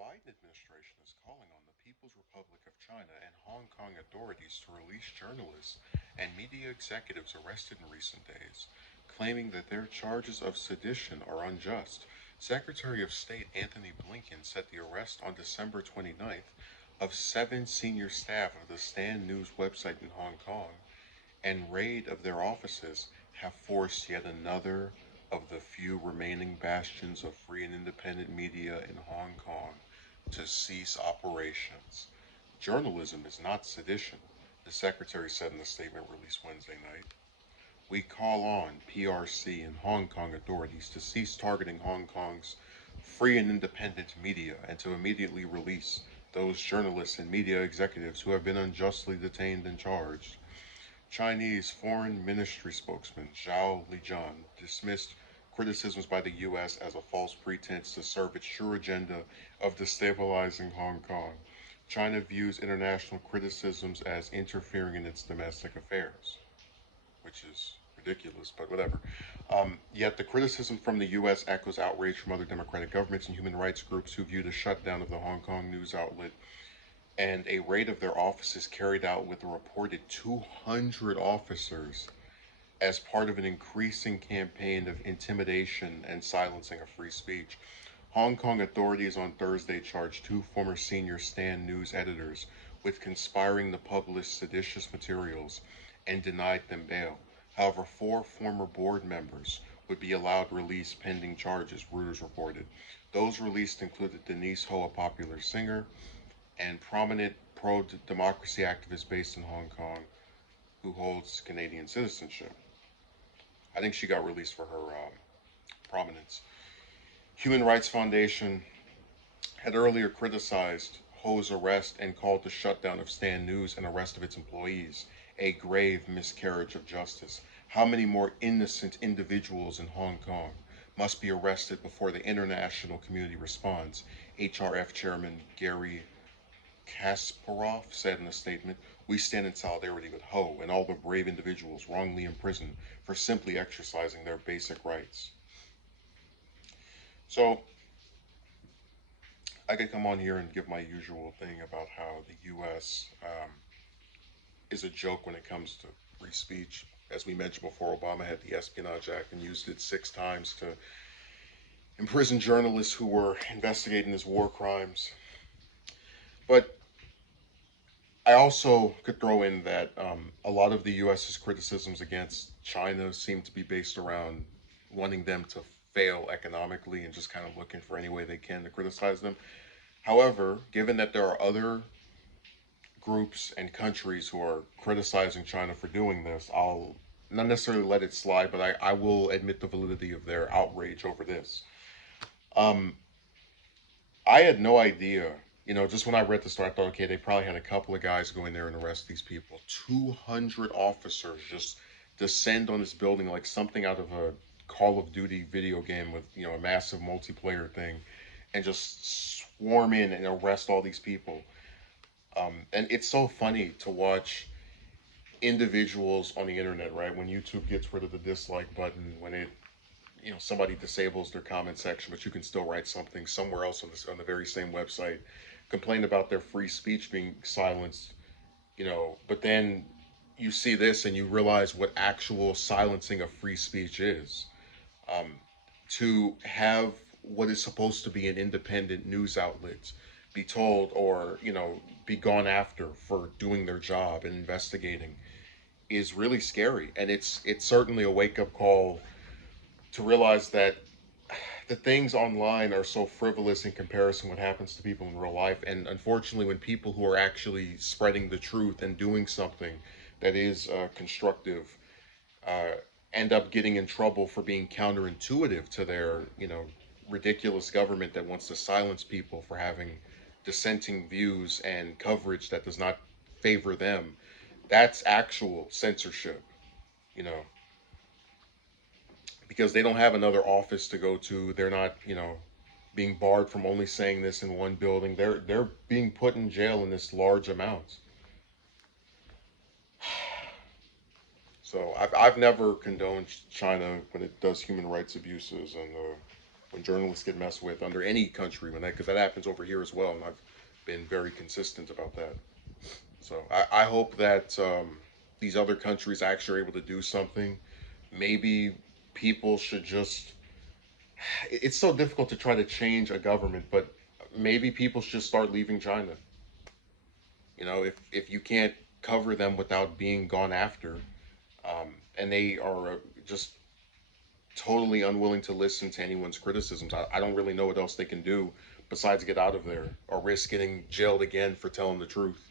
Biden administration is calling on the People's Republic of China and Hong Kong authorities to release journalists and media executives arrested in recent days, claiming that their charges of sedition are unjust. Secretary of State Anthony Blinken said the arrest on December 29th of 7 senior staff of the Stand News website in Hong Kong and raid of their offices have forced yet another of the few remaining bastions of free and independent media in Hong Kong to cease operations. Journalism is not sedition, the secretary said in a statement released Wednesday night. We call on PRC and Hong Kong authorities to cease targeting Hong Kong's free and independent media and to immediately release those journalists and media executives who have been unjustly detained and charged. Chinese Foreign Ministry spokesman Zhao Lijian dismissed criticisms by the U.S. as a false pretense to serve its true agenda of destabilizing Hong Kong. China views international criticisms as interfering in its domestic affairs, which is ridiculous, but whatever. Yet the criticism from the U.S. echoes outrage from other democratic governments and human rights groups who view the shutdown of the Hong Kong news outlet and a raid of their offices carried out with a reported 200 officers as part of an increasing campaign of intimidation and silencing of free speech. Hong Kong authorities on Thursday charged two former senior Stand News editors with conspiring to publish seditious materials and denied them bail. However, four former board members would be allowed release pending charges, Reuters reported. Those released included Denise Ho, a popular singer, and prominent pro democracy activist based in Hong Kong who holds Canadian citizenship. I think she got released for her prominence. Human Rights Foundation had earlier criticized Ho's arrest and called the shutdown of Stand News and arrest of its employees a grave miscarriage of justice. How many more innocent individuals in Hong Kong must be arrested before the international community responds? HRF Chairman Gary Kasparov said in a statement, "We stand in solidarity with Ho and all the brave individuals wrongly imprisoned for simply exercising their basic rights." So, I could come on here and give my usual thing about how the U.S. Is a joke when it comes to free speech. As we mentioned before, Obama had the Espionage Act and used it 6 times to imprison journalists who were investigating his war crimes. But I also could throw in that a lot of the U.S.'s criticisms against China seem to be based around wanting them to fail economically and just kind of looking for any way they can to criticize them. However, given that there are other groups and countries who are criticizing China for doing this, I'll not necessarily let it slide, but I will admit the validity of their outrage over this. Um, I had no idea. Just when I read the story, I thought, okay, they probably had a couple of guys go in there and arrest these people. 200 officers just descend on this building like something out of a Call of Duty video game with, a massive multiplayer thing and just swarm in and arrest all these people. And it's so funny to watch individuals on the internet, right? When YouTube gets rid of the dislike button, when somebody disables their comment section, but you can still write something somewhere else on the very same website, complain about their free speech being silenced, but then you see this and you realize what actual silencing of free speech is. Um, to have what is supposed to be an independent news outlet be told or, be gone after for doing their job and investigating is really scary. And it's certainly a wake up call to realize that the things online are so frivolous in comparison to what happens to people in real life. And unfortunately, when people who are actually spreading the truth and doing something that is constructive uh, end up getting in trouble for being counterintuitive to their, ridiculous government that wants to silence people for having dissenting views and coverage that does not favor them, that's actual censorship, you know, because they don't have another office to go to. They're not, being barred from only saying this in one building. They're being put in jail in this large amount. So I've never condoned China when it does human rights abuses, and when journalists get messed with under any country, when that because that happens over here as well, and I've been very consistent about that. So I hope that these other countries actually are able to do something. Maybe people should just. It's so difficult to try to change a government, but maybe people should start leaving China. If you can't cover them without being gone after, and they are just totally unwilling to listen to anyone's criticisms, I don't really know what else they can do besides get out of there or risk getting jailed again for telling the truth.